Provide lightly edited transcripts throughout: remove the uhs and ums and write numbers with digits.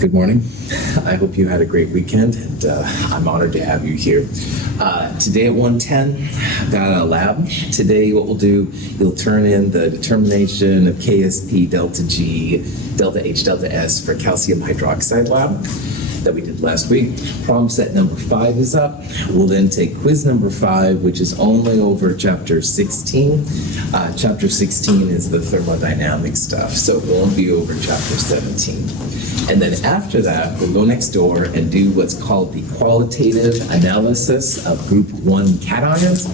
Good morning. I hope you had a great weekend, and I'm honored to have you here. Today at 1:10, I've got a lab. Today what we'll do, you'll turn in the determination of KSP, deltaG, deltaH, deltaS for calcium hydroxide lab that we did last week. Problem set number 5 is up. We'll then take quiz number 5, which is only over chapter 16. Chapter 16 is the thermodynamic stuff, so it won't be over chapter 17. And then after that, we'll go next door and do what's called the qualitative analysis of group 1 cations,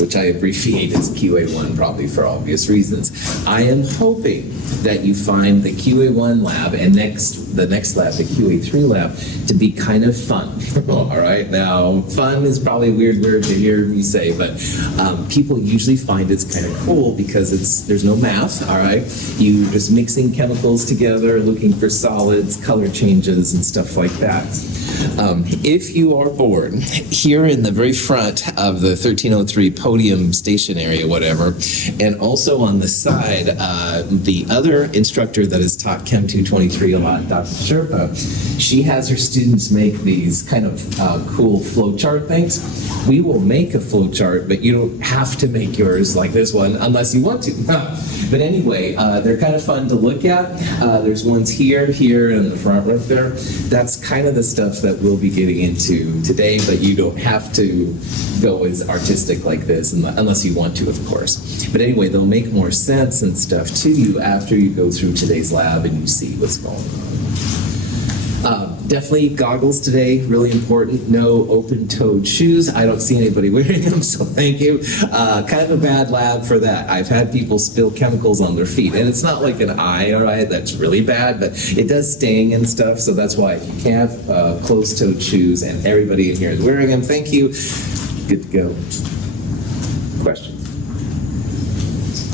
which I abbreviate as QA1 probably for obvious reasons. I am hoping that you find the QA1 lab and the next lab, the QA3 lab, to be kind of fun. All right, now fun is probably a weird word to hear me say, but people usually find it's kind of cool because there's no math. All right, you just mixing chemicals together, looking for solids, color changes, and stuff like that. If you are bored, here in the very front of the 1303 podium station area, whatever, and also on the side, the other instructor that has taught Chem 223 a lot, Dr. Sherpa, she has her students make these kind of cool flowchart things. We will make a flowchart, but you don't have to make yours like this one unless you want to. But anyway, they're kind of fun to look at. There's ones here, in the front right there. That's kind of the stuff that we'll be getting into today, but you don't have to go as artistic like this unless you want to, of course. But anyway, they'll make more sense and stuff to you after you go through today's lab and you see what's going on. Definitely goggles today, really important. No open-toed shoes. I don't see anybody wearing them, so thank you. Kind of a bad lab for that. I've had people spill chemicals on their feet, and it's not like an eye, all right, that's really bad, but it does sting and stuff, so that's why if you can't, closed-toed shoes, and everybody in here is wearing them, thank you. Good to go. Question?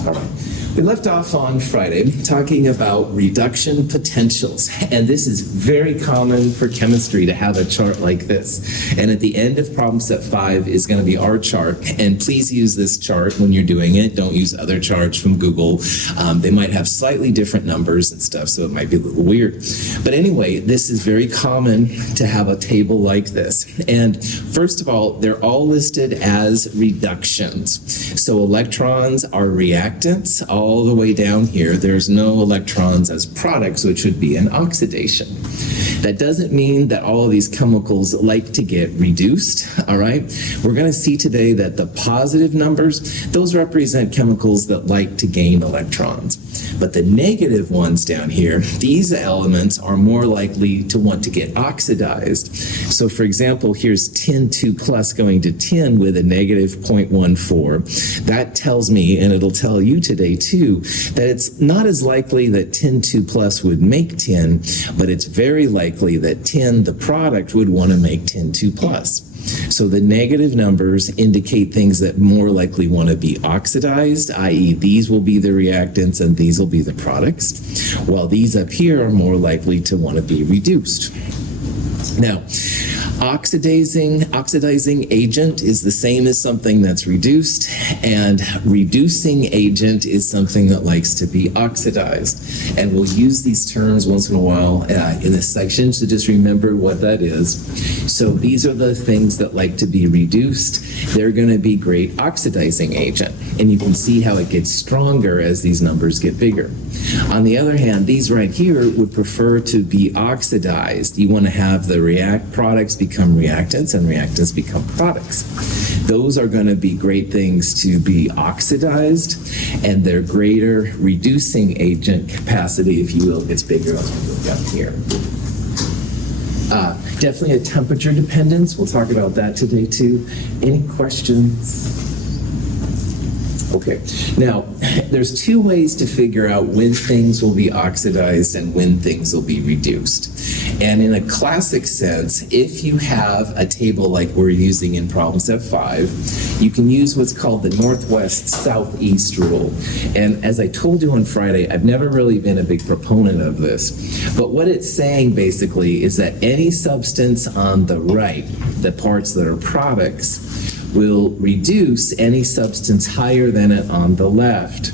All right. We left off on Friday talking about reduction potentials, and this is very common for chemistry to have a chart like this. And at the end of problem set 5 is going to be our chart, and please use this chart when you're doing it. Don't use other charts from Google. They might have slightly different numbers and stuff, so it might be a little weird. But anyway, this is very common to have a table like this. And first of all, they're all listed as reductions. So electrons are reactants. All the way down here, there's no electrons as products, which would be an oxidation. That doesn't mean that all of these chemicals like to get reduced, all right? We're going to see today that the positive numbers, those represent chemicals that like to gain electrons. But the negative ones down here, these elements are more likely to want to get oxidized. So for example, here's tin 2 plus going to tin with a negative 0.14. That tells me, and it'll tell you today too, that it's not as likely that tin 2 plus would make tin, but it's very likely that tin, the product, would want to make tin 2 plus. So the negative numbers indicate things that more likely want to be oxidized, i.e. these will be the reactants and these will be the products, while these up here are more likely to want to be reduced. Now, oxidizing agent is the same as something that's reduced, and reducing agent is something that likes to be oxidized. And we'll use these terms once in a while in this section, so just remember what that is. So these are the things that like to be reduced. They're going to be great oxidizing agent, and you can see how it gets stronger as these numbers get bigger. On the other hand, these right here would prefer to be oxidized. You want to have the products become reactants and reactants become products. Those are going to be great things to be oxidized, and their greater reducing agent capacity, if you will, gets bigger as we go down here. Definitely a temperature dependence. We'll talk about that today too. Any questions? Okay, now there's 2 ways to figure out when things will be oxidized and when things will be reduced. And in a classic sense, if you have a table like we're using in problem set 5, you can use what's called the northwest-southeast rule. And as I told you on Friday, I've never really been a big proponent of this. But what it's saying basically is that any substance on the right, the parts that are products, will reduce any substance higher than it on the left.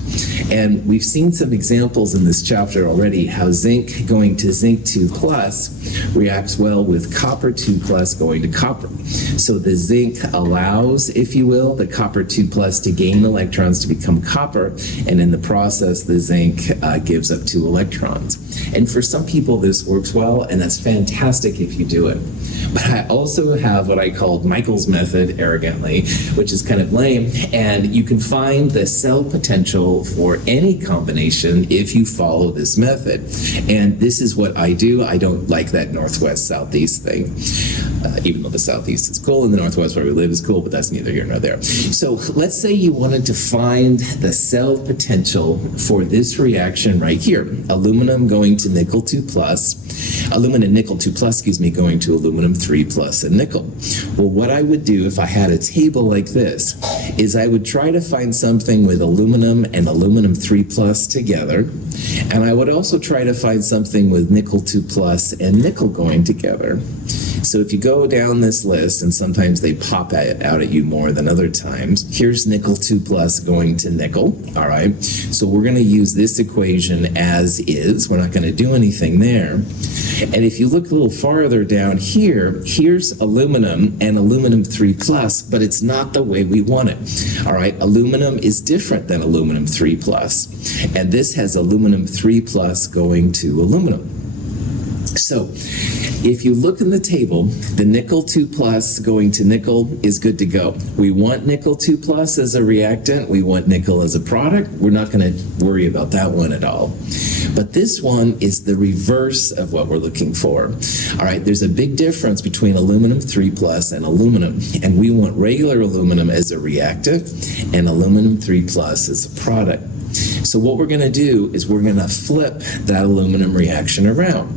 And we've seen some examples in this chapter already how zinc going to zinc 2 plus reacts well with copper 2 plus going to copper. So the zinc allows, if you will, the copper 2 plus to gain electrons to become copper, and in the process the zinc gives up 2 electrons. And for some people this works well, and that's fantastic if you do it. But I also have what I called Michael's method, arrogantly, which is kind of lame, and you can find the cell potential for any combination if you follow this method. And this is what I do. I don't like that northwest-southeast thing, even though the southeast is cool and the northwest where we live is cool, but that's neither here nor there. So let's say you wanted to find the cell potential for this reaction right here. Aluminum going to nickel 2 plus, aluminum nickel 2 plus, excuse me, going to aluminum 3 plus and nickel. Well, what I would do if I had a table like this is I would try to find something with aluminum and aluminum 3 plus together, and I would also try to find something with nickel 2 plus and nickel going together. So if you go down this list, and sometimes they pop out at you more than other times, here's nickel 2 plus going to nickel, all right? So we're going to use this equation as is. We're not going to do anything there. And if you look a little farther down here, here's aluminum and aluminum 3 plus, but it's not the way we want it, all right? Aluminum is different than aluminum 3 plus, and this has aluminum 3 plus going to aluminum. So if you look in the table, the nickel 2 plus going to nickel is good to go. We want nickel 2 plus as a reactant. We want nickel as a product. We're not going to worry about that one at all. But this one is the reverse of what we're looking for. All right, there's a big difference between aluminum 3 plus and aluminum, and we want regular aluminum as a reactant and aluminum 3 plus as a product. So what we're going to do is we're going to flip that aluminum reaction around.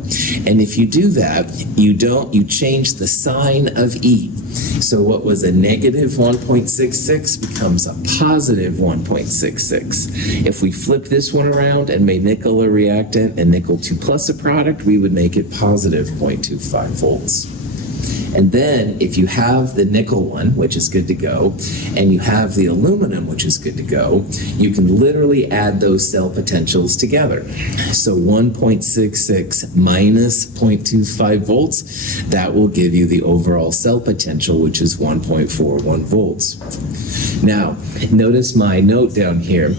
And if you do that, you change the sign of E. So what was a negative 1.66 becomes a positive 1.66. If we flip this one around and made nickel a reactant and nickel 2 plus a product, we would make it positive 0.25 volts. And then if you have the nickel one, which is good to go, and you have the aluminum, which is good to go, you can literally add those cell potentials together. So 1.66 minus 0.25 volts, that will give you the overall cell potential, which is 1.41 volts. Now, notice my note down here.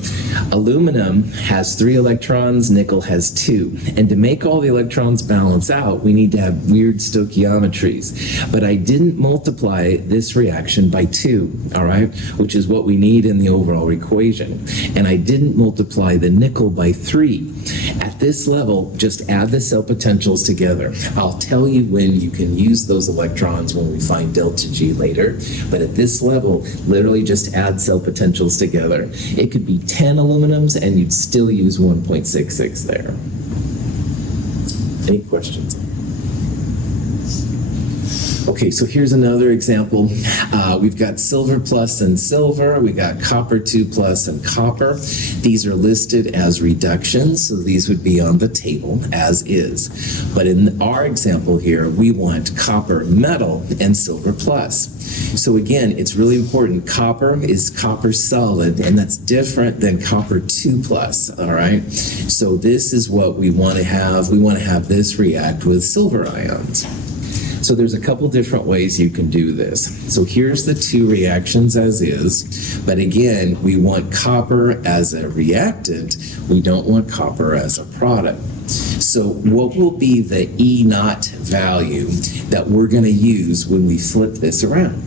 Aluminum has 3 electrons, nickel has 2. And to make all the electrons balance out, we need to have weird stoichiometries. But I didn't multiply this reaction by 2, all right, which is what we need in the overall equation. And I didn't multiply the nickel by 3. At this level, just add the cell potentials together. I'll tell you when you can use those electrons when we find delta G later, but at this level, literally just add cell potentials together. It could be 10 aluminums and you'd still use 1.66 there. Any questions? Okay, so here's another example. We've got silver plus and silver. We got copper 2 plus and copper. These are listed as reductions, so these would be on the table as is. But in our example here, we want copper metal and silver plus. So again, it's really important. Copper is copper solid, and that's different than copper 2 plus, all right? So this is what we want to have. We want to have this react with silver ions. So there's a couple different ways you can do this. So here's the 2 reactions as is, but again, we want copper as a reactant. We don't want copper as a product. So what will be the E naught value that we're going to use when we flip this around?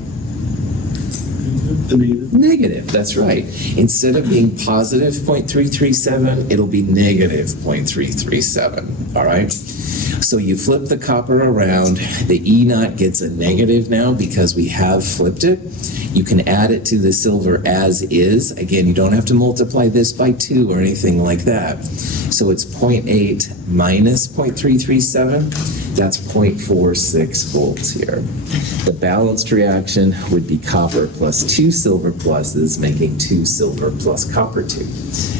Negative, that's right. Instead of being positive 0.337, it'll be negative 0.337, all right? So you flip the copper around, the E naught gets a negative now because we have flipped it. You can add it to the silver as is. Again, you don't have to multiply this by 2 or anything like that. So it's 0.8 minus 0.337. That's 0.46 volts here. The balanced reaction would be copper plus 2 silver pluses, making 2 silver plus copper 2.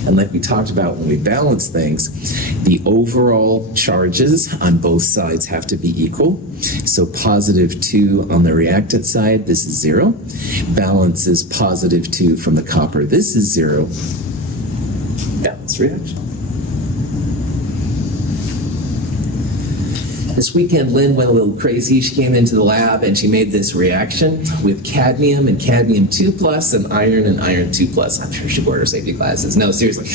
And like we talked about when we balance things, the overall charges on both sides have to be equal. So positive 2 on the reactant side, this is 0. Balance is positive 2 from the copper, this is 0. Balanced reaction. This weekend, Lynn went a little crazy. She came into the lab and she made this reaction with cadmium and cadmium 2 plus and iron 2 plus. I'm sure she wore her safety glasses. No, seriously.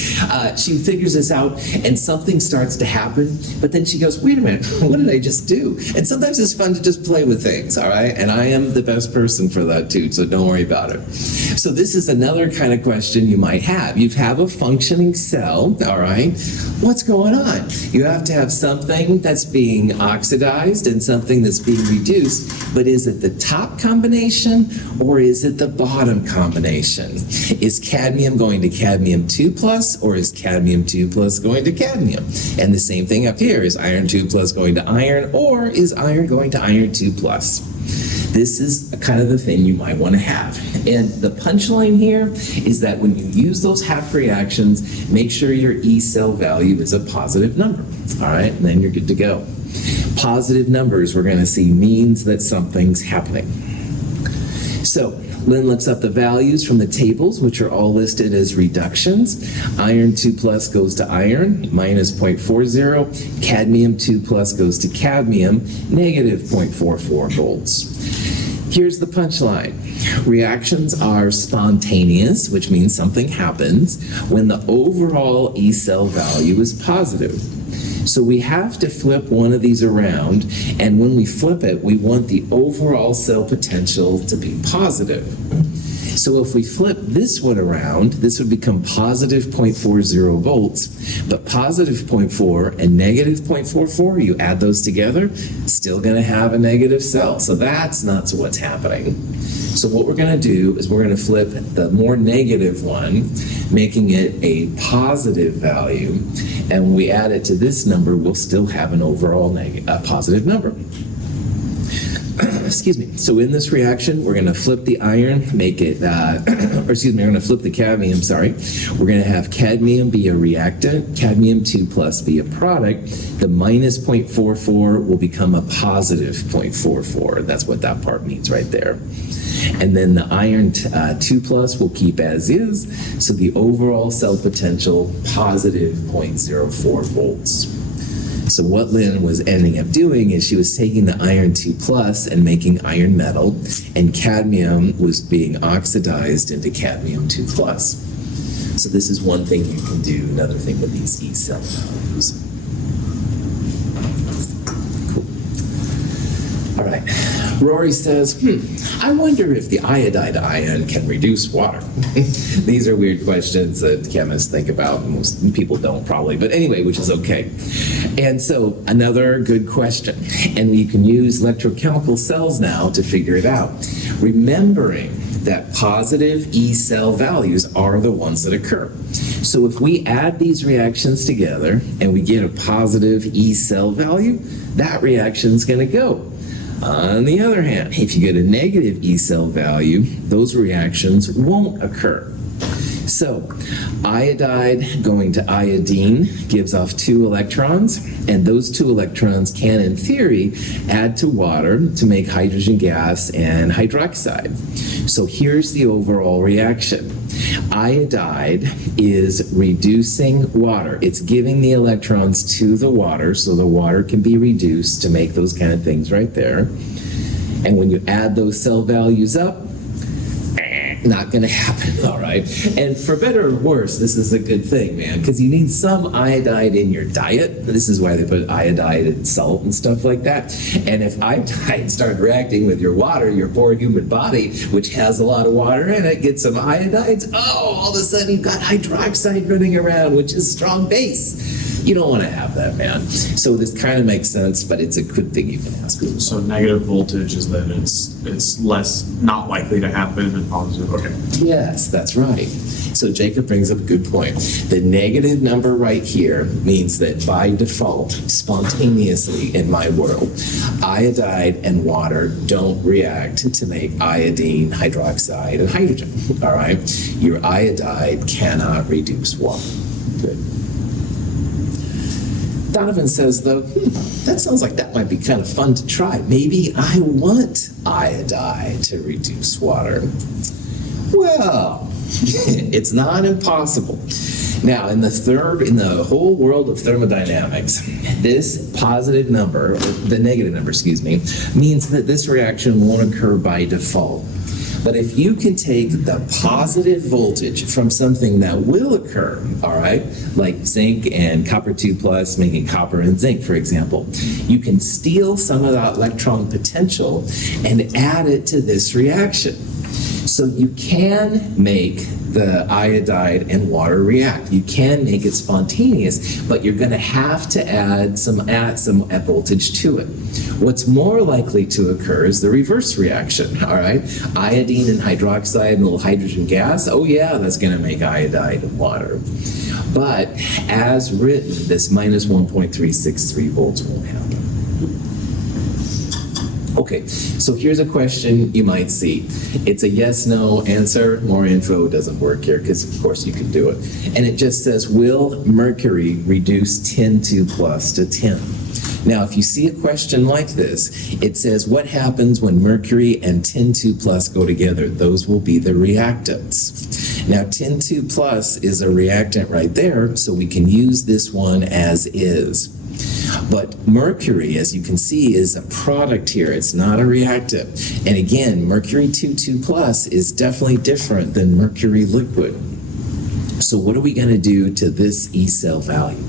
She figures this out and something starts to happen, but then she goes, wait a minute, what did I just do? And sometimes it's fun to just play with things, all right? And I am the best person for that too, so don't worry about it. So this is another kind of question you might have. You have a functioning cell, all right? What's going on? You have to have something that's being oxidized and something that's being reduced, but is it the top combination or is it the bottom combination? Is cadmium going to cadmium 2 plus or is cadmium 2 plus going to cadmium? And the same thing up here, is iron 2 plus going to iron or is iron going to iron 2 plus? This is kind of the thing you might want to have. And the punchline here is that when you use those half reactions, make sure your E cell value is a positive number. All right, and then you're good to go. Positive numbers, we're going to see, means that something's happening. So Lynn looks up the values from the tables, which are all listed as reductions. Iron 2 plus goes to iron, minus 0.40. Cadmium 2 plus goes to cadmium, negative 0.44 volts. Here's the punchline. Reactions are spontaneous, which means something happens when the overall E cell value is positive. So we have to flip one of these around, and when we flip it, we want the overall cell potential to be positive. So if we flip this one around, this would become positive 0.40 volts, but positive 0.4 and negative 0.44, you add those together, still going to have a negative cell. So that's not what's happening. So what we're going to do is we're going to flip the more negative one, making it a positive value, and when we add it to this number, we'll still have an overall positive number. Excuse me. So in this reaction, we're going to flip the iron, make it, we're going to flip the cadmium, We're going to have cadmium be a reactant, cadmium 2 plus be a product. The minus 0.44 will become a positive 0.44. That's what that part means right there. And then the iron 2 plus will keep as is, so the overall cell potential, positive 0.04 volts. So what Lynn was ending up doing is she was taking the iron 2 plus and making iron metal, and cadmium was being oxidized into cadmium 2 plus. So this is one thing you can do, another thing with these E cell values. Cool. All right. Rory says, I wonder if the iodide ion can reduce water. These are weird questions that chemists think about. Most people don't probably, but anyway, which is okay. And so another good question. And you can use electrochemical cells now to figure it out. Remembering that positive E cell values are the ones that occur. So if we add these reactions together and we get a positive E cell value, that reaction's going to go. On the other hand, if you get a negative E cell value, those reactions won't occur. So, iodide going to iodine gives off 2 electrons, and those 2 electrons can, in theory, add to water to make hydrogen gas and hydroxide. So here's the overall reaction. Iodide is reducing water. It's giving the electrons to the water so the water can be reduced to make those kind of things right there. And when you add those cell values up, not going to happen, all right? And for better or worse, this is a good thing, man, because you need some iodide in your diet. This is why they put iodide in salt and stuff like that. And if iodide starts reacting with your water, your poor human body, which has a lot of water in it, gets some iodides, all of a sudden you've got hydroxide running around, which is strong base. You don't want to have that, man. So this kind of makes sense, but it's a good thing you can ask. So negative voltage is that it's less not likely to happen, and positive. Okay. Yes, that's right. So Jacob brings up a good point. The negative number right here means that by default, spontaneously in my world, iodide and water don't react to make iodine, hydroxide, and hydrogen. All right? Your iodide cannot reduce water. Good. Donovan says, though, that sounds like that might be kind of fun to try. Maybe I want iodide to reduce water. Well, it's not impossible. Now, in the whole world of thermodynamics, this positive number, the negative number, means that this reaction won't occur by default. But if you can take the positive voltage from something that will occur, all right, like zinc and copper 2+, making copper and zinc, for example, you can steal some of that electron potential and add it to this reaction. So you can make the iodide and water react. You can make it spontaneous, but you're going to have to add some voltage to it. What's more likely to occur is the reverse reaction, all right? Iodine and hydroxide and a little hydrogen gas, oh yeah, that's going to make iodide and water. But as written, this minus 1.363 volts won't happen. Okay, so here's a question you might see. It's a yes/no answer. More info doesn't work here because, of course, you can do it. And it just says, will mercury reduce 10(2+) to 10? Now, if you see a question like this, it says, what happens when mercury and 10(2+) go together? Those will be the reactants. Now, 10(2+) is a reactant right there, so we can use this one as is. But mercury, as you can see, is a product here. It's not a reactant. And again, mercury 2,2+ is definitely different than mercury liquid. So what are we going to do to this E cell value?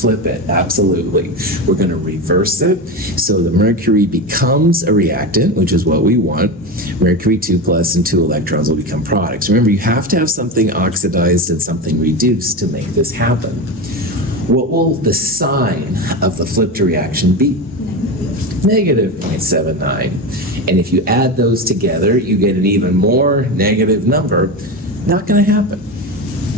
Flip it, absolutely. We're going to reverse it. So the mercury becomes a reactant, which is what we want. Mercury 2+ and 2 electrons will become products. Remember, you have to have something oxidized and something reduced to make this happen. What will the sign of the flipped reaction be? Negative 0.79. And if you add those together, you get an even more negative number. Not going to happen.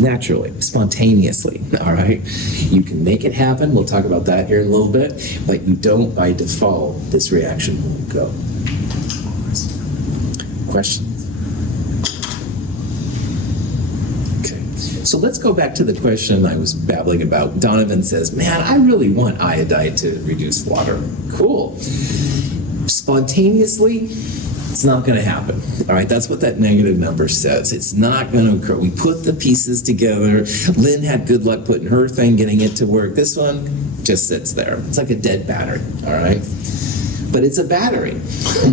Naturally, spontaneously, all right? You can make it happen. We'll talk about that here in a little bit. But you don't, by default, this reaction won't go. Questions? So let's go back to the question I was babbling about. Donovan says, man, I really want iodide to reduce water. Cool. Spontaneously, it's not going to happen. All right, that's what that negative number says. It's not going to occur. We put the pieces together. Lynn had good luck putting her thing, getting it to work. This one just sits there. It's like a dead battery, all right? But it's a battery,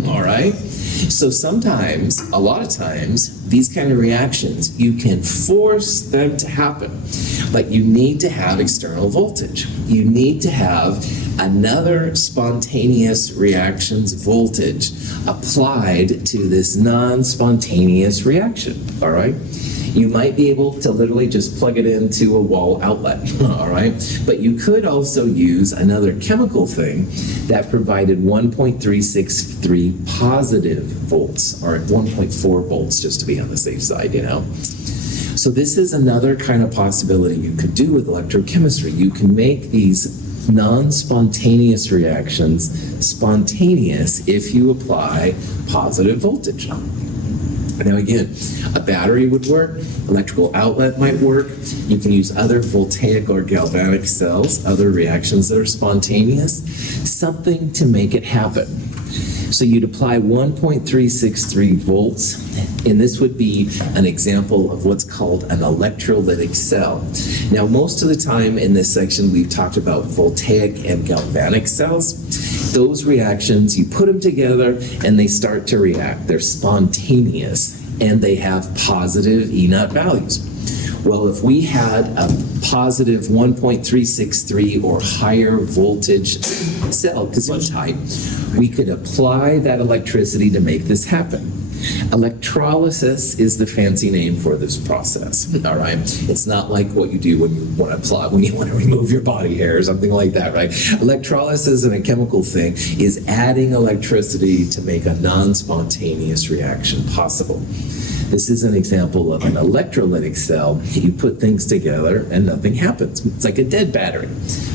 all right? So sometimes, a lot of times, these kind of reactions, you can force them to happen, but you need to have external voltage. You need to have another spontaneous reactions voltage applied to this non-spontaneous reaction, all right? You might be able to literally just plug it into a wall outlet, all right? But you could also use another chemical thing that provided 1.363 positive volts, or 1.4 volts, just to be on the safe side, you know? So this is another kind of possibility you could do with electrochemistry. You can make these non-spontaneous reactions spontaneous if you apply positive voltage. Now again, a battery would work, electrical outlet might work, you can use other voltaic or galvanic cells, other reactions that are spontaneous, something to make it happen. So you'd apply 1.363 volts, and this would be an example of what's called an electrolytic cell. Now, most of the time in this section, we've talked about voltaic and galvanic cells. Those reactions, you put them together and they start to react. They're spontaneous and they have positive E naught values. Well, if we had a positive 1.363 or higher voltage cell, because it's high, we could apply that electricity to make this happen. Electrolysis is the fancy name for this process, all right? It's not like what you do when you want to remove your body hair or something like that, right? Electrolysis in a chemical thing is adding electricity to make a non-spontaneous reaction possible. This is an example of an electrolytic cell. You put things together and nothing happens. It's like a dead battery.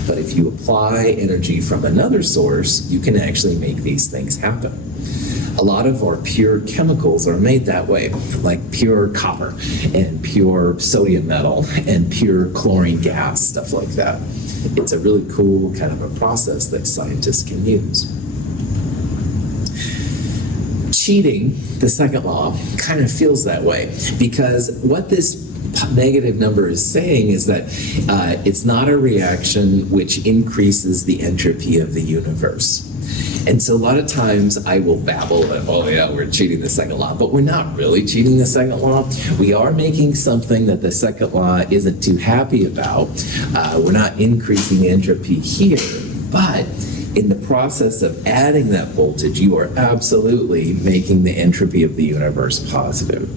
But if you apply energy from another source, you can actually make these things happen. A lot of our pure chemicals are made that way, like pure copper and pure sodium metal and pure chlorine gas, stuff like that. It's a really cool kind of a process that scientists can use. Cheating, the second law, kind of feels that way because what this negative number is saying is that it's not a reaction which increases the entropy of the universe. And so a lot of times I will babble that, oh yeah, we're cheating the second law, but we're not really cheating the second law. We are making something that the second law isn't too happy about. We're not increasing entropy here, but in the process of adding that voltage, you are absolutely making the entropy of the universe positive.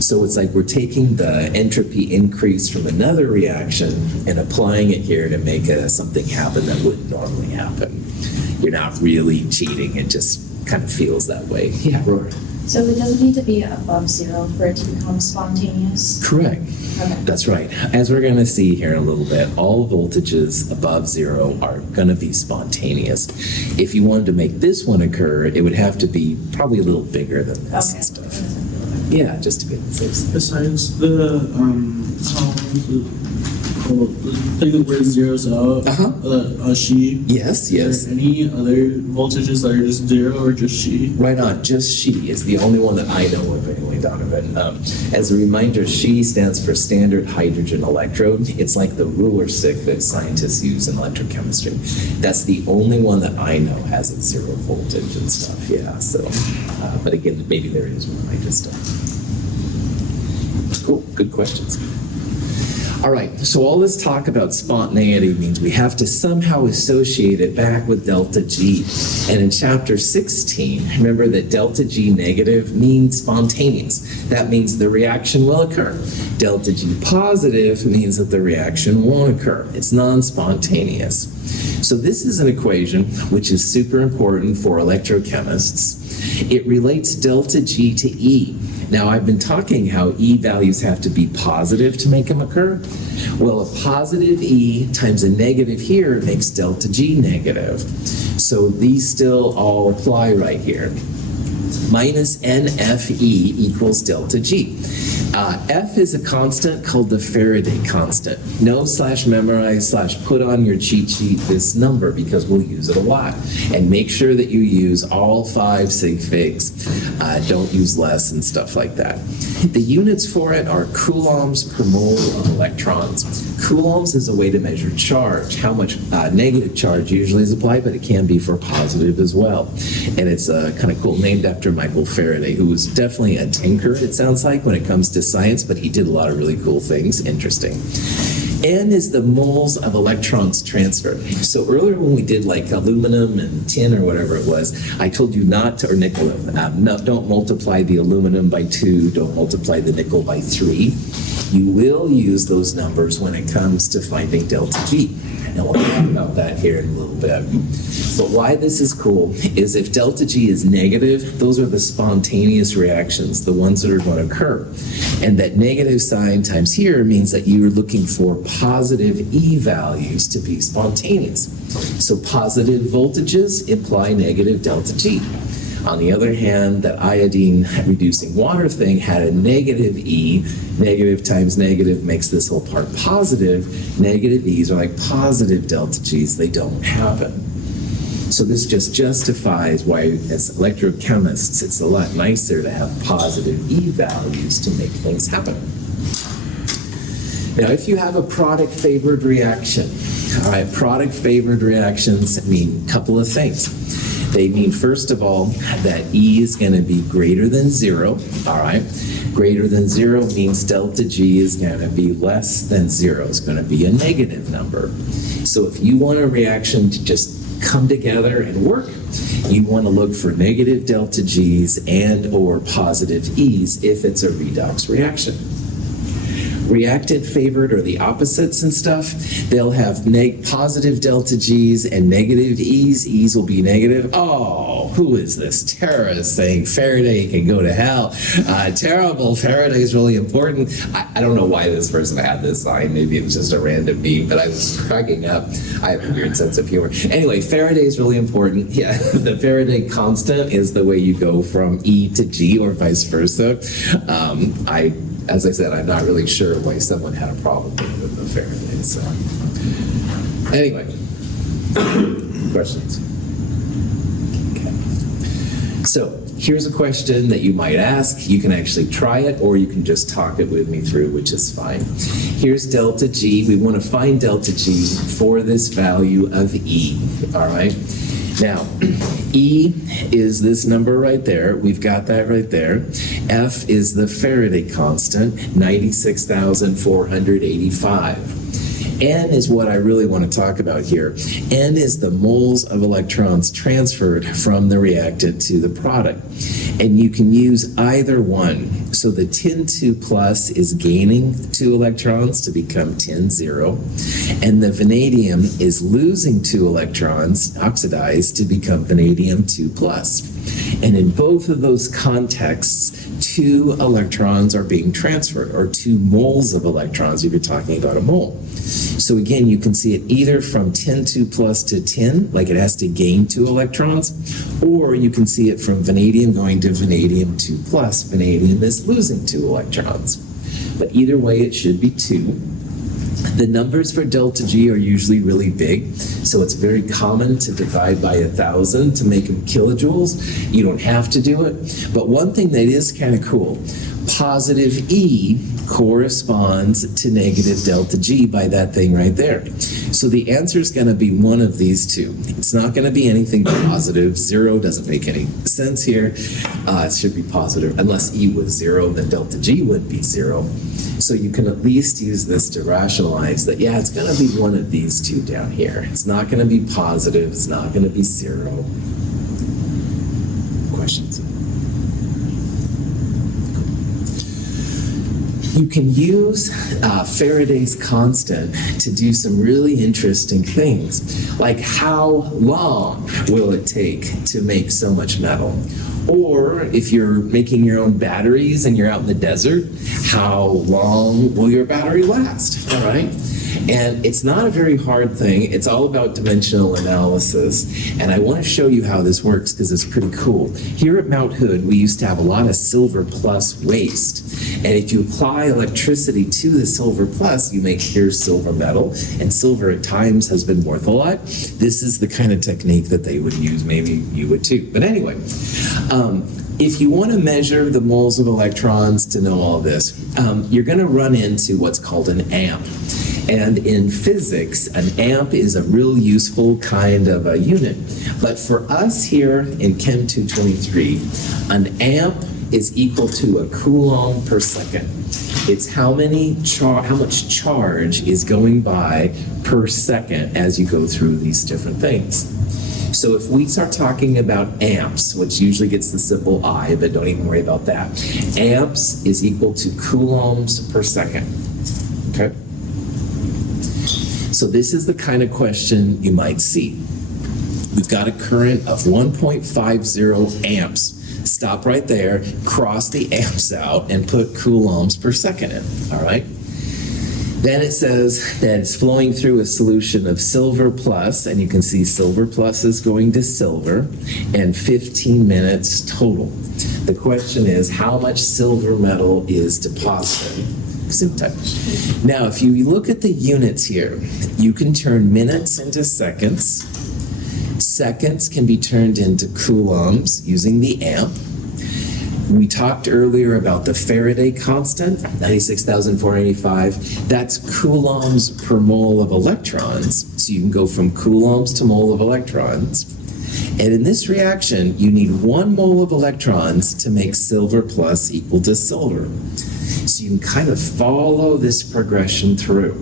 So it's like we're taking the entropy increase from another reaction and applying it here to make something happen that wouldn't normally happen. You're not really cheating, it just kind of feels that way. Yeah, Rory. So it doesn't need to be above zero for it to become spontaneous? Correct. Okay. That's right. As we're going to see here in a little bit, all voltages above zero are going to be spontaneous. If you wanted to make this one occur, it would have to be probably a little bigger than this and stuff. Yeah, just to be on the safe side. Besides the the thing where zeros out, she. Yes, yes. Is there any other voltages that are just zero or just she? Right on. Just she is the only one that I know of anyway, Donovan. As a reminder, she stands for standard hydrogen electrode. It's like the ruler stick that scientists use in electrochemistry. That's the only one that I know has a zero voltage and stuff. Yeah. So, but again, maybe there is one. I just don't. Cool. Good questions. All right, so all this talk about spontaneity means we have to somehow associate it back with delta G. And in chapter 16, remember that delta G negative means spontaneous. That means the reaction will occur. Delta G positive means that the reaction won't occur. It's non-spontaneous. So this is an equation which is super important for electrochemists. It relates delta G to E. Now, I've been talking how E values have to be positive to make them occur. Well, a positive E times a negative here makes delta G negative. So these still all apply right here. Minus NFE equals delta G. F is a constant called the Faraday constant. No /memorize /put on your cheat sheet this number because we'll use it a lot. And make sure that you use all 5 sig figs. Don't use less and stuff like that. The units for it are coulombs per mole of electrons. Coulombs is a way to measure charge, how much negative charge usually is applied, but it can be for positive as well. And it's kind of cool, named after Michael Faraday, who was definitely a tinker, it sounds like, when it comes to science, but he did a lot of really cool things. Interesting. N is the moles of electrons transferred. So earlier when we did like aluminum and tin or whatever it was, I told you not to, or nickel, don't multiply the aluminum by 2, don't multiply the nickel by 3. You will use those numbers when it comes to finding delta G. And we'll talk about that here in a little bit. But why this is cool is if delta G is negative, those are the spontaneous reactions, the ones that are going to occur. And that negative sign times here means that you're looking for positive E values to be spontaneous. So positive voltages imply negative delta G. On the other hand, that iodine reducing water thing had a negative E. Negative times negative makes this whole part positive. Negative E's are like positive delta G's. They don't happen. So this just justifies why, as electrochemists, it's a lot nicer to have positive E values to make things happen. Now, if you have a product-favored reaction, all right, product-favored reactions mean a couple of things. They mean, first of all, that E is going to be greater than 0, all right? Greater than 0 means delta G is going to be less than 0. It's going to be a negative number. So if you want a reaction to just come together and work, you want to look for negative delta G's and or positive E's if it's a redox reaction. Reactant favored or the opposites and stuff, they'll have positive delta G's and negative E's. E's will be negative. Oh, who is this? Tara is saying Faraday can go to hell. Terrible. Faraday is really important. I don't know why this person had this line. Maybe it was just a random meme, but I was cracking up. I have a weird sense of humor. Anyway, Faraday is really important. Yeah, the Faraday constant is the way you go from E to G or vice versa. As I said, I'm not really sure why someone had a problem with the Faraday. So, anyway, questions? Okay. So, here's a question that you might ask. You can actually try it, or you can just talk it with me through, which is fine. Here's delta G. We want to find delta G for this value of E. All right. Now, E is this number right there. We've got that right there. F is the Faraday constant, 96,485. N is what I really want to talk about here. N is the moles of electrons transferred from the reactant to the product. And you can use either one. So the 10-2 plus is gaining 2 electrons to become 10-0. And the vanadium is losing 2 electrons, oxidized, to become vanadium 2 plus. And in both of those contexts, 2 electrons are being transferred, or 2 moles of electrons if you're talking about a mole. So again, you can see it either from 10-2 plus to 10, like it has to gain 2 electrons, or you can see it from vanadium going to vanadium 2 plus. Vanadium is losing 2 electrons. But either way, it should be 2. The numbers for delta G are usually really big, so it's very common to divide by 1,000 to make them kilojoules. You don't have to do it. But one thing that is kind of cool, positive E corresponds to negative delta G by that thing right there. So the answer is going to be one of these two. It's not going to be anything positive. 0 doesn't make any sense here. It should be positive. Unless E was 0, then delta G would be 0. So you can at least use this to rationalize that, yeah, it's going to be one of these two down here. It's not going to be positive. It's not going to be 0. Questions? You can use Faraday's constant to do some really interesting things, like how long will it take to make so much metal? Or if you're making your own batteries and you're out in the desert, how long will your battery last? All right? And it's not a very hard thing. It's all about dimensional analysis. And I want to show you how this works because it's pretty cool. Here at Mount Hood, we used to have a lot of silver plus waste. And if you apply electricity to the silver plus, you make pure silver metal. And silver at times has been worth a lot. This is the kind of technique that they would use. Maybe you would too. But anyway, if you want to measure the moles of electrons to know all this, you're going to run into what's called an amp. And in physics, an amp is a real useful kind of a unit. But for us here in Chem 223, an amp is equal to a coulomb per second. It's how much charge is going by per second as you go through these different things. So if we start talking about amps, which usually gets the symbol I, but don't even worry about that, amps is equal to coulombs per second. Okay? So this is the kind of question you might see. We've got a current of 1.50 amps. Stop right there, cross the amps out, and put coulombs per second in, all right? Then it says that it's flowing through a solution of silver plus, and you can see silver plus is going to silver, and 15 minutes total. The question is, how much silver metal is deposited? Now, if you look at the units here, you can turn minutes into seconds. Seconds can be turned into coulombs using the amp. We talked earlier about the Faraday constant, 96,485. That's coulombs per mole of electrons. So you can go from coulombs to mole of electrons. And in this reaction, you need 1 mole of electrons to make silver plus equal to silver. So you can kind of follow this progression through.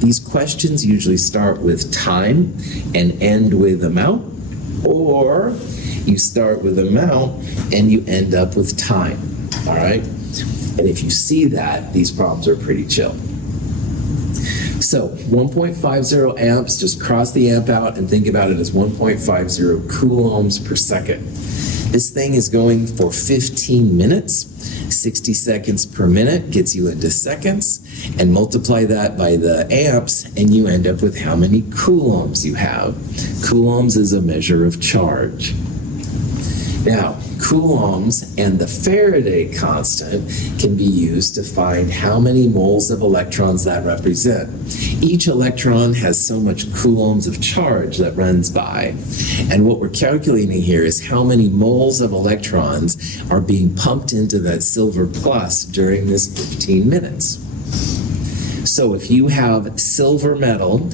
These questions usually start with time and end with amount, or you start with amount and you end up with time, all right? And if you see that, these problems are pretty chill. So 1.50 amps, just cross the amp out and think about it as 1.50 coulombs per second. This thing is going for 15 minutes. 60 seconds per minute gets you into seconds, and multiply that by the amps and you end up with how many coulombs you have. Coulombs is a measure of charge. Now, coulombs and the Faraday constant can be used to find how many moles of electrons that represent. Each electron has so much coulombs of charge that runs by. And what we're calculating here is how many moles of electrons are being pumped into that silver plus during this 15 minutes. So if you have silver metal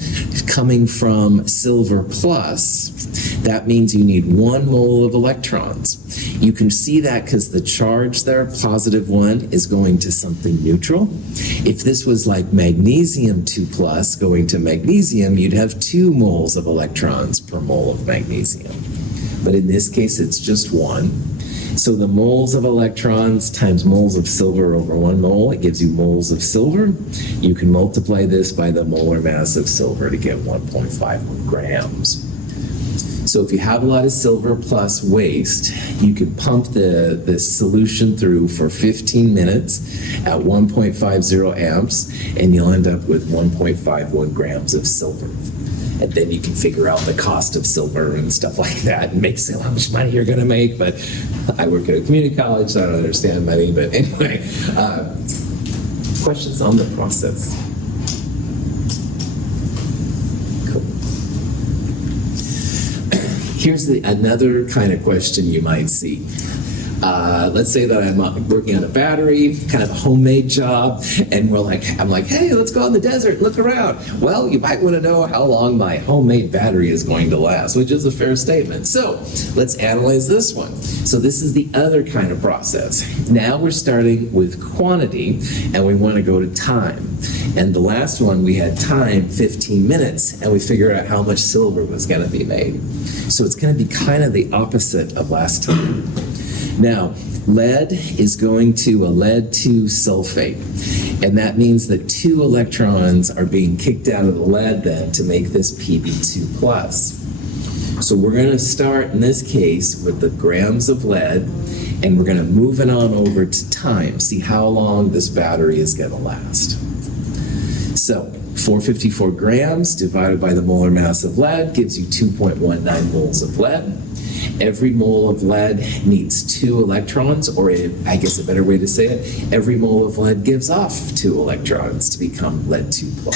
coming from silver plus, that means you need 1 mole of electrons. You can see that because the charge there, +1, is going to something neutral. If this was like magnesium 2+, going to magnesium, you'd have 2 moles of electrons per mole of magnesium. But in this case, it's just 1. So the moles of electrons times moles of silver over 1 mole, it gives you moles of silver. You can multiply this by the molar mass of silver to get 1.51 grams. So if you have a lot of silver plus waste, you can pump this solution through for 15 minutes at 1.50 amps, and you'll end up with 1.51 grams of silver. And then you can figure out the cost of silver and stuff like that and make how much money you're going to make. But I work at a community college, so I don't understand money. But anyway, questions on the process? Cool. Here's another kind of question you might see. Let's say that I'm working on a battery, kind of a homemade job, and I'm like, hey, let's go out in the desert and look around. Well, you might want to know how long my homemade battery is going to last, which is a fair statement. So let's analyze this one. So this is the other kind of process. Now we're starting with quantity, and we want to go to time. And the last one, we had time, 15 minutes, and we figured out how much silver was going to be made. So it's going to be kind of the opposite of last time. Now, lead is going to a lead-2 sulfate, and that means that 2 electrons are being kicked out of the lead then to make this Pb2+. So we're going to start in this case with the grams of lead, and we're going to move it on over to time, see how long this battery is going to last. So 454 grams divided by the molar mass of lead gives you 2.19 moles of lead. Every mole of lead needs 2 electrons, or I guess a better way to say it, every mole of lead gives off 2 electrons to become lead-2+.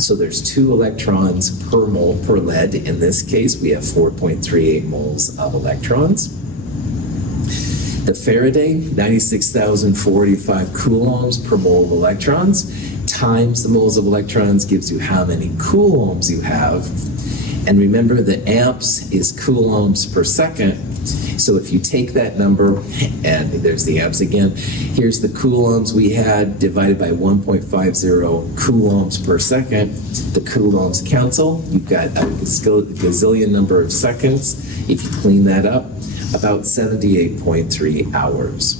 So there's 2 electrons per mole per lead. In this case, we have 4.38 moles of electrons. The Faraday, 96,485 coulombs per mole of electrons, times the moles of electrons gives you how many coulombs you have. And remember, the amps is coulombs per second. So if you take that number, and there's the amps again, here's the coulombs we had divided by 1.50 coulombs per second. The coulombs cancel. You've got a gazillion number of seconds. If you clean that up, about 78.3 hours.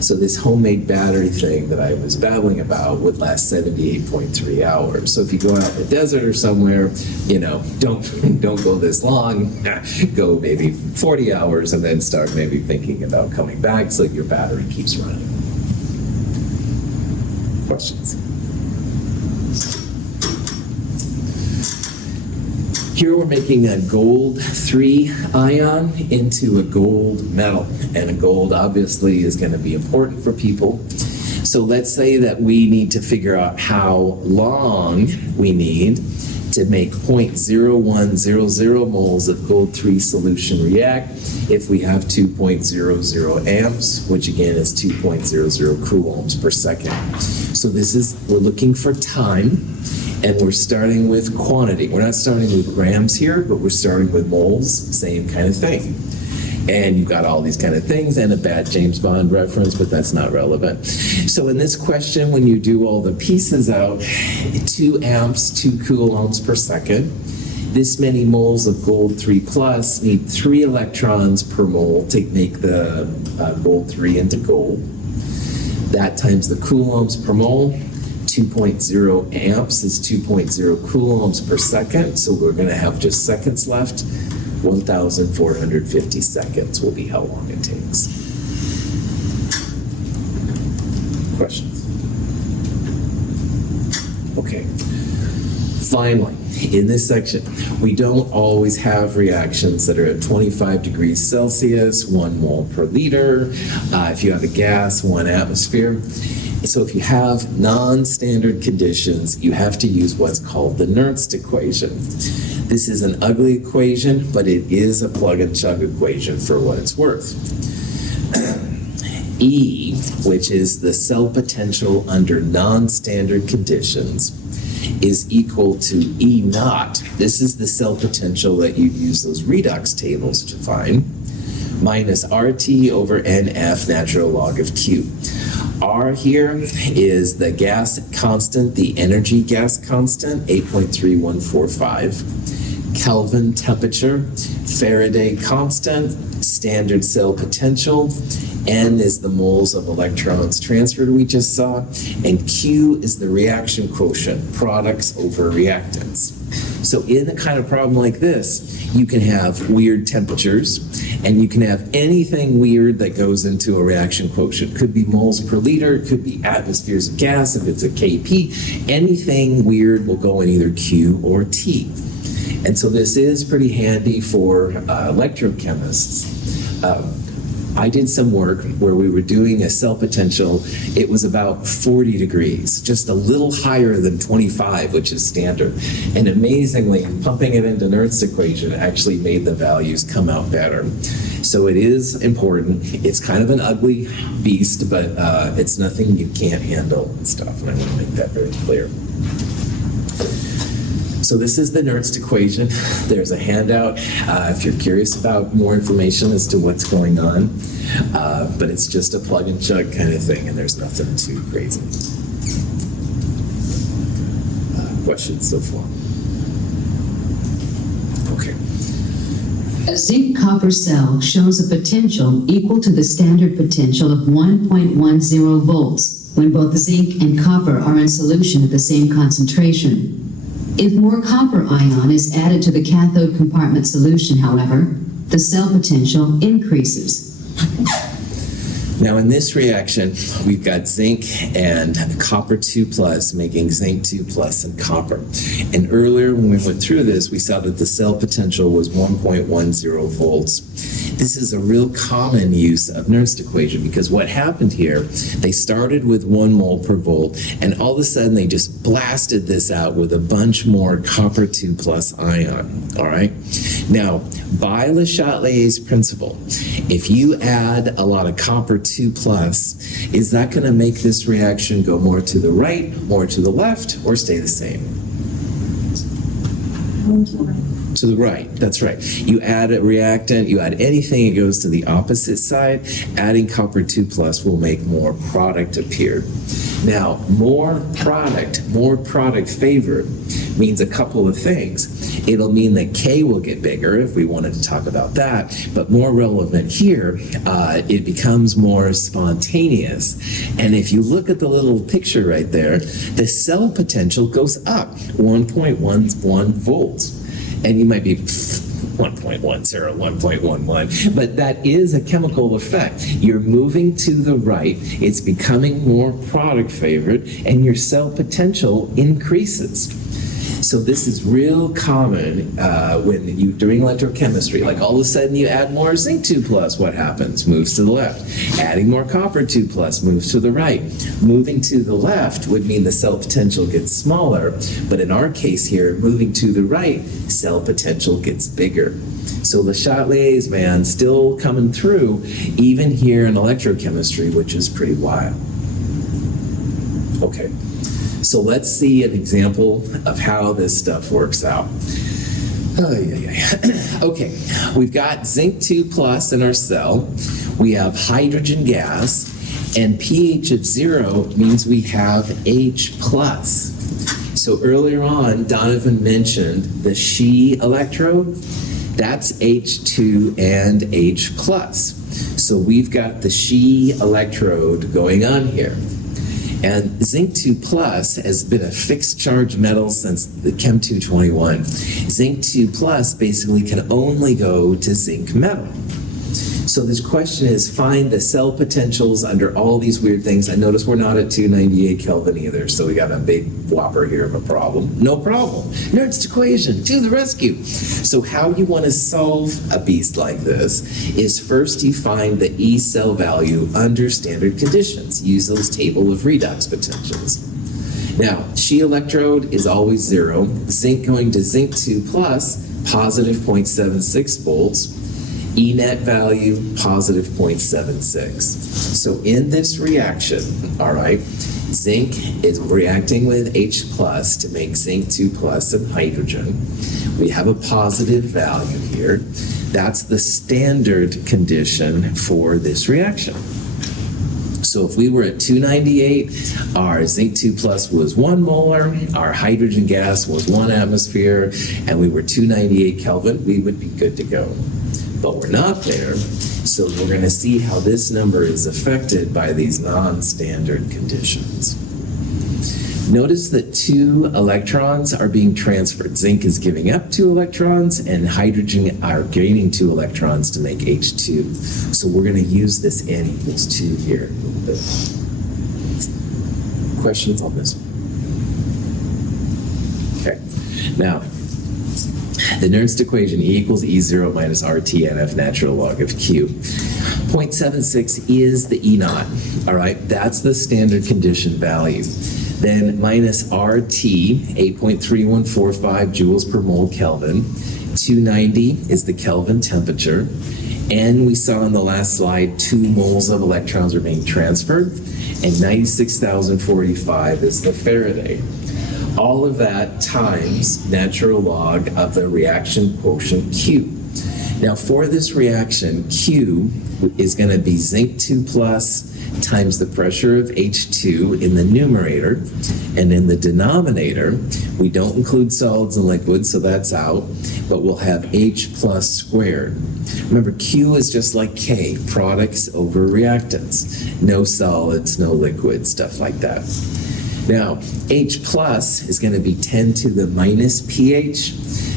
So this homemade battery thing that I was babbling about would last 78.3 hours. So if you go out in the desert or somewhere, don't go this long. Go maybe 40 hours and then start maybe thinking about coming back so your battery keeps running. Questions? Here we're making a gold 3 ion into a gold metal, and a gold obviously is going to be important for people. So let's say that we need to figure out how long we need to make 0.0100 moles of gold 3 solution react if we have 2.00 amps, which again is 2.00 coulombs per second. So we're looking for time. And we're starting with quantity. We're not starting with grams here, but we're starting with moles, same kind of thing. And you've got all these kind of things and a bad James Bond reference, but that's not relevant. So in this question, when you do all the pieces out, 2 amps, 2 coulombs per second, this many moles of gold 3 plus need 3 electrons per mole to make the gold 3 into gold. That times the coulombs per mole, 2.0 amps is 2.0 coulombs per second. So we're going to have just seconds left. 1,450 seconds will be how long it takes. Questions? Okay. Finally, in this section, we don't always have reactions that are at 25 degrees Celsius, 1 mole per liter. If you have a gas, 1 atmosphere. So if you have non-standard conditions, you have to use what's called the Nernst equation. This is an ugly equation, but it is a plug and chug equation for what it's worth. E, which is the cell potential under non-standard conditions, is equal to E naught. This is the cell potential that you use those redox tables to find, minus RT over NF natural log of Q. R here is the gas constant, the energy gas constant, 8.3145. Kelvin temperature, Faraday constant, standard cell potential. N is the moles of electrons transferred we just saw. And Q is the reaction quotient, products over reactants. So in a kind of problem like this, you can have weird temperatures, and you can have anything weird that goes into a reaction quotient. Could be moles per liter, it could be atmospheres of gas, if it's a KP. Anything weird will go in either Q or T. And so this is pretty handy for electrochemists. I did some work where we were doing a cell potential. It was about 40 degrees, just a little higher than 25, which is standard. And amazingly, pumping it into Nernst equation actually made the values come out better. So it is important. It's kind of an ugly beast, but it's nothing you can't handle and stuff. And I want to make that very clear. So this is the Nernst equation. There's a handout if you're curious about more information as to what's going on. But it's just a plug and chug kind of thing, and there's nothing too crazy. Questions so far? Okay. A zinc copper cell shows a potential equal to the standard potential of 1.10 volts when both zinc and copper are in solution at the same concentration. If more copper ion is added to the cathode compartment solution, however, the cell potential increases. Now in this reaction, we've got zinc and copper 2 plus making zinc 2 plus and copper. And earlier when we went through this, we saw that the cell potential was 1.10 volts. This is a real common use of Nernst equation because what happened here, they started with 1 mole per volt, and all of a sudden they just blasted this out with a bunch more copper 2 plus ion, all right? Now, by Le Chatelier's principle, if you add a lot of copper 2 plus, is that going to make this reaction go more to the right, more to the left, or stay the same? To the right, that's right. You add a reactant, you add anything, it goes to the opposite side. Adding copper 2 plus will make more product appear. Now, more product favored means a couple of things. It'll mean that K will get bigger if we wanted to talk about that, but more relevant here, it becomes more spontaneous. And if you look at the little picture right there, the cell potential goes up 1.11 volts. And you might be 1.10, 1.11, but that is a chemical effect. You're moving to the right, it's becoming more product favored, and your cell potential increases. So this is real common when you doing electrochemistry. Like all of a sudden you add more zinc 2 plus, what happens? Moves to the left. Adding more copper 2 plus moves to the right. Moving to the left would mean the cell potential gets smaller, but in our case here, moving to the right, cell potential gets bigger. So Le Chatelier's, man, still coming through, even here in electrochemistry, which is pretty wild. Okay. So let's see an example of how this stuff works out. Oh, yeah. Okay, we've got zinc 2 plus in our cell. We have hydrogen gas, and pH of 0 means we have H plus. So earlier on, Donovan mentioned the She electrode. That's H2 and H plus. So we've got the She electrode going on here. And zinc 2 plus has been a fixed charge metal since the Chem 221. Zinc 2 plus basically can only go to zinc metal. So this question is find the cell potentials under all these weird things. I notice we're not at 298 Kelvin either, so we got a big whopper here of a problem. No problem. Nernst equation to the rescue. So how you want to solve a beast like this is first you find the E cell value under standard conditions. Use those table of redox potentials. Now, She electrode is always 0. Zinc going to zinc 2 plus, positive 0.76 volts. E net value, positive 0.76. So in this reaction, all right, zinc is reacting with H plus to make zinc 2 plus and hydrogen. We have a positive value here. That's the standard condition for this reaction. So if we were at 298, our zinc 2 plus was 1 molar, our hydrogen gas was 1 atmosphere, and we were 298 Kelvin, we would be good to go. But we're not there, so we're going to see how this number is affected by these non-standard conditions. Notice that 2 electrons are being transferred. Zinc is giving up 2 electrons, and hydrogen are gaining 2 electrons to make H2. So we're going to use this N equals 2 here a little bit. Questions on this one? Okay. Now, the Nernst equation, E equals E0 minus RT NF natural log of Q. 0.76 is the E naught, all right? That's the standard condition value. Then minus RT, 8.3145 joules per mole Kelvin. 290 is the Kelvin temperature. And we saw in the last slide, 2 moles of electrons are being transferred, and 96,045 is the Faraday. All of that times natural log of the reaction quotient Q. Now for this reaction, Q is going to be zinc 2 plus times the pressure of H2 in the numerator, and in the denominator, we don't include solids and liquids, so that's out, but we'll have H plus squared. Remember, Q is just like K, products over reactants. No solids, no liquids, stuff like that. Now, H plus is going to be 10 to the minus pH,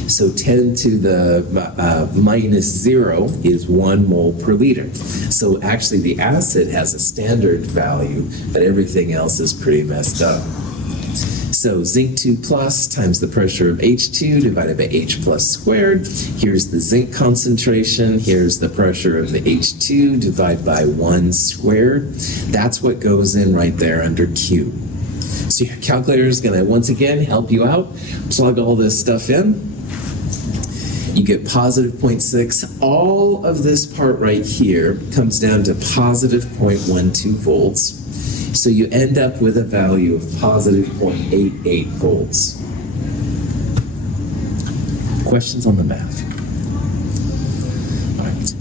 so 10 to the minus 0 is 1 mole per liter. So actually the acid has a standard value, but everything else is pretty messed up. So zinc 2 plus times the pressure of H2 divided by H plus squared. Here's the zinc concentration. Here's the pressure of the H2 divided by 1 squared. That's what goes in right there under Q. So your calculator is going to, once again, help you out. Plug all this stuff in. You get positive 0.6. All of this part right here comes down to positive 0.12 volts. So you end up with a value of positive 0.88 volts. Questions on the math?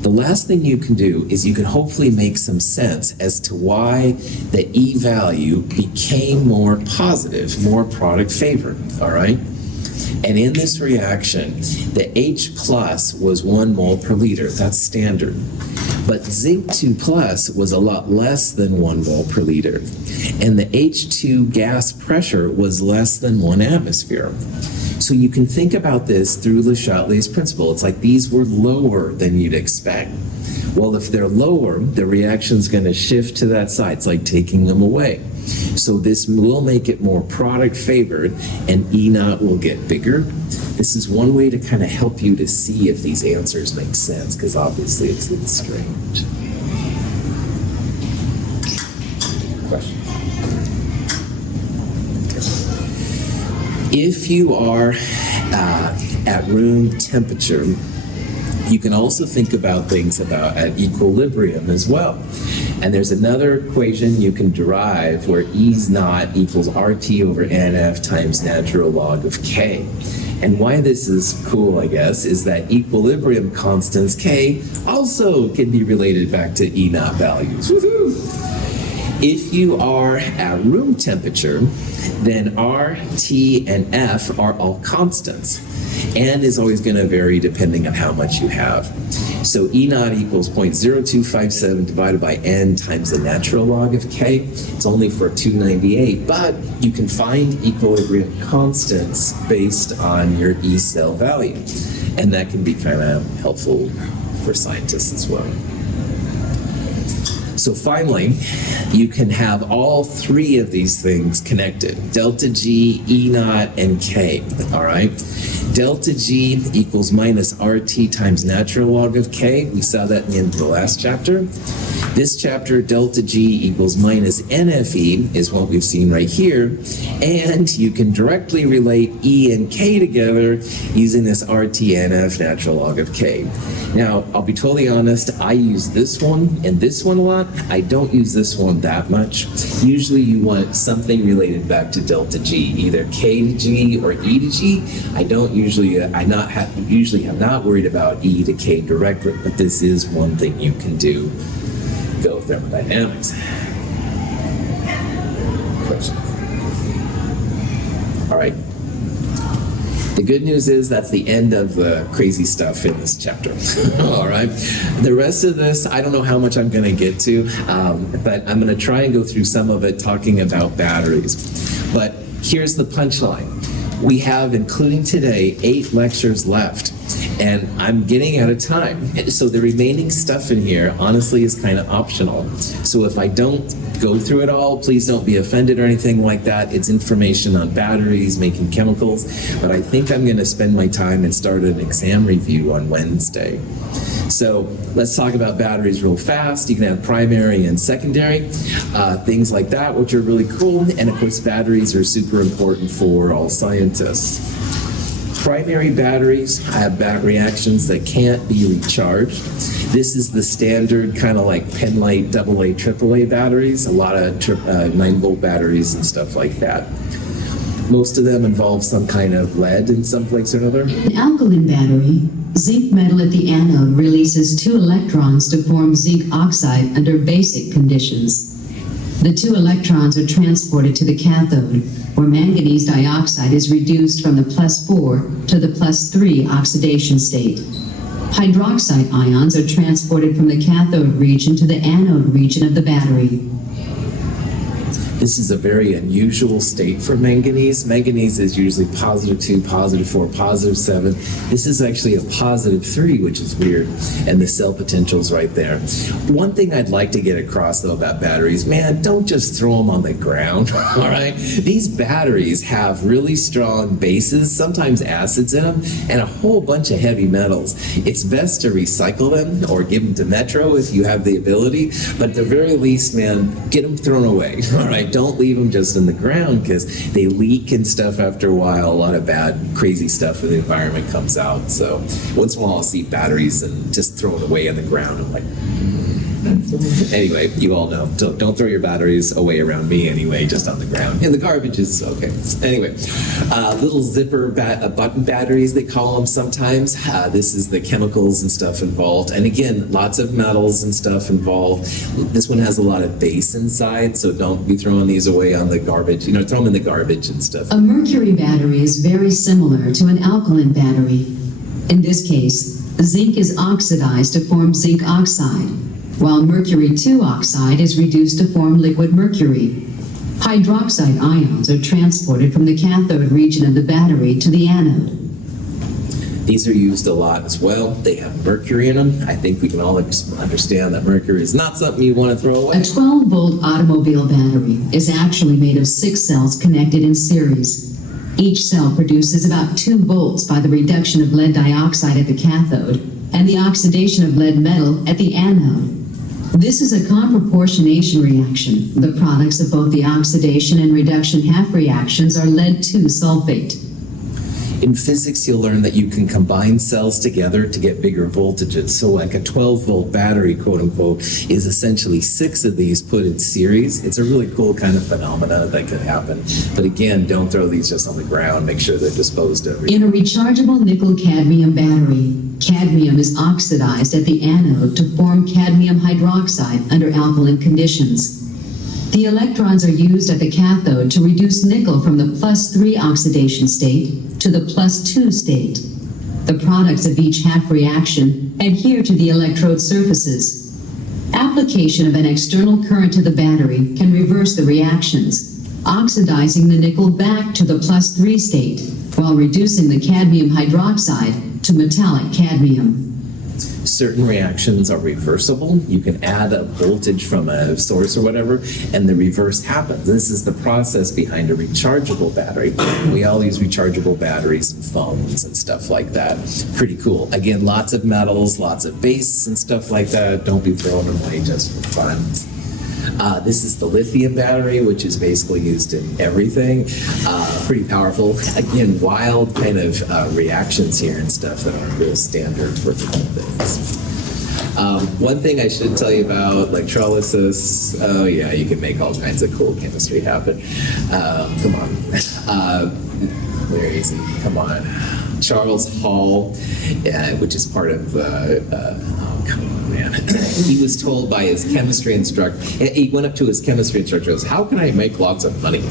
The last thing you can do is you can hopefully make some sense as to why the E value became more positive, more product favored, all right? And in this reaction, the H plus was 1 mole per liter. That's standard. But zinc 2 plus was a lot less than 1 mole per liter. And the H2 gas pressure was less than 1 atmosphere. So you can think about this through Le Chatelier's principle. It's like these were lower than you'd expect. Well, if they're lower, the reaction's going to shift to that side. It's like taking them away. So this will make it more product favored, and E naught will get bigger. This is one way to kind of help you to see if these answers make sense, because obviously it's a little strange. Question? If you are at room temperature, you can also think about things about at equilibrium as well. And there's another equation you can derive where E's naught equals RT over NF times natural log of K. And why this is cool, I guess, is that equilibrium constants, K, also can be related back to E naught values. Woohoo! If you are at room temperature, then R, T, and F are all constants. N is always going to vary depending on how much you have. So E naught equals 0.0257 divided by N times the natural log of K. It's only for 298, but you can find equilibrium constants based on your E cell value. And that can be kind of helpful for scientists as well. So finally, you can have all three of these things connected: delta G, E naught, and K, all right? Delta G equals minus RT times natural log of K. We saw that in the end of the last chapter. This chapter, delta G equals minus NFE is what we've seen right here. And you can directly relate E and K together using this RTNF natural log of K. Now, I'll be totally honest, I use this one and this one a lot. I don't use this one that much. Usually you want something related back to delta G, either K to G or E to G. I usually have not worried about E to K directly, but this is one thing you can do. Go thermodynamics. Question. All right. The good news is that's the end of the crazy stuff in this chapter. All right. The rest of this, I don't know how much I'm going to get to, but I'm going to try and go through some of it talking about batteries. But here's the punchline. We have, including today, 8 lectures left. And I'm getting out of time. So the remaining stuff in here, honestly, is kind of optional. So if I don't go through it all, please don't be offended or anything like that. It's information on batteries, making chemicals. But I think I'm going to spend my time and start an exam review on Wednesday. So let's talk about batteries real fast. You can have primary and secondary, things like that, which are really cool. And of course, batteries are super important for all scientists. Primary batteries have reactions that can't be recharged. This is the standard kind of like penlight AA, AAA batteries, a lot of 9-volt batteries and stuff like that. Most of them involve some kind of lead in some place or another. In an alkaline battery, zinc metal at the anode releases 2 electrons to form zinc oxide under basic conditions. The 2 electrons are transported to the cathode, where manganese dioxide is reduced from the +4 to the +3 oxidation state. Hydroxide ions are transported from the cathode region to the anode region of the battery. This is a very unusual state for manganese. Manganese is usually +2, +4, +7. This is actually a +3, which is weird, and the cell potential's right there. One thing I'd like to get across, though, about batteries, man, don't just throw them on the ground, all right? These batteries have really strong bases, sometimes acids in them, and a whole bunch of heavy metals. It's best to recycle them or give them to Metro if you have the ability, but at the very least, man, get them thrown away, all right? Don't leave them just in the ground because they leak and stuff after a while. A lot of bad, crazy stuff in the environment comes out. So once in a while I'll see batteries and just throw it away on the ground. I'm like, anyway, you all know. Don't throw your batteries away around me anyway, just on the ground. And the garbage is okay. Anyway, little zipper button batteries, they call them sometimes. This is the chemicals and stuff involved. And again, lots of metals and stuff involved. This one has a lot of base inside, so don't be throwing these away on the garbage. You know, throw them in the garbage and stuff. A mercury battery is very similar to an alkaline battery. In this case, zinc is oxidized to form zinc oxide, while mercury 2 oxide is reduced to form liquid mercury. Hydroxide ions are transported from the cathode region of the battery to the anode. These are used a lot as well. They have mercury in them. I think we can all understand that mercury is not something you want to throw away. A 12-volt automobile battery is actually made of 6 cells connected in series. Each cell produces about 2 volts by the reduction of lead dioxide at the cathode and the oxidation of lead metal at the anode. This is a conproportionation reaction. The products of both the oxidation and reduction half reactions are lead 2 sulfate. In physics, you'll learn that you can combine cells together to get bigger voltages. So like a 12-volt battery, quote unquote, is essentially 6 of these put in series. It's a really cool kind of phenomena that could happen. But again, don't throw these just on the ground. Make sure they're disposed of. In a rechargeable nickel-cadmium battery, cadmium is oxidized at the anode to form cadmium hydroxide under alkaline conditions. The electrons are used at the cathode to reduce nickel from the +3 oxidation state to the +2 state. The products of each half reaction adhere to the electrode surfaces. Application of an external current to the battery can reverse the reactions, oxidizing the nickel back to the +3 state, while reducing the cadmium hydroxide to metallic cadmium. Certain reactions are reversible. You can add a voltage from a source or whatever, and the reverse happens. This is the process behind a rechargeable battery. We all use rechargeable batteries and phones and stuff like that. Pretty cool. Again, lots of metals, lots of base and stuff like that. Don't be throwing them away just for fun. This is the lithium battery, which is basically used in everything. Pretty powerful. Again, wild kind of reactions here and stuff that aren't real standard for different things. One thing I should tell you about electrolysis. Oh yeah, you can make all kinds of cool chemistry happen. Come on. Where is he? Come on. Charles Hall, which is part of come on, man. He was told by his chemistry instructor, he went up to his chemistry instructor and goes, how can I make lots of money?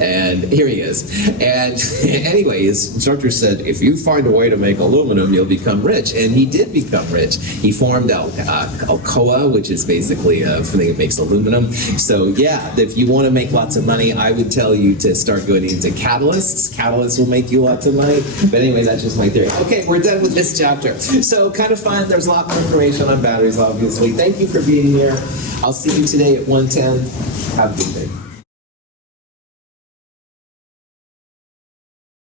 And here he is. And anyway, his instructor said, if you find a way to make aluminum, you'll become rich. And he did become rich. He formed Alcoa, which is basically a thing that makes aluminum. So yeah, if you want to make lots of money, I would tell you to start going into catalysts. Catalysts will make you lots of money. But anyway, that's just my theory. Okay, we're done with this chapter. So kind of fun. There's a lot more information on batteries, obviously. Thank you for being here. I'll see you today at 1:10. Have a good day.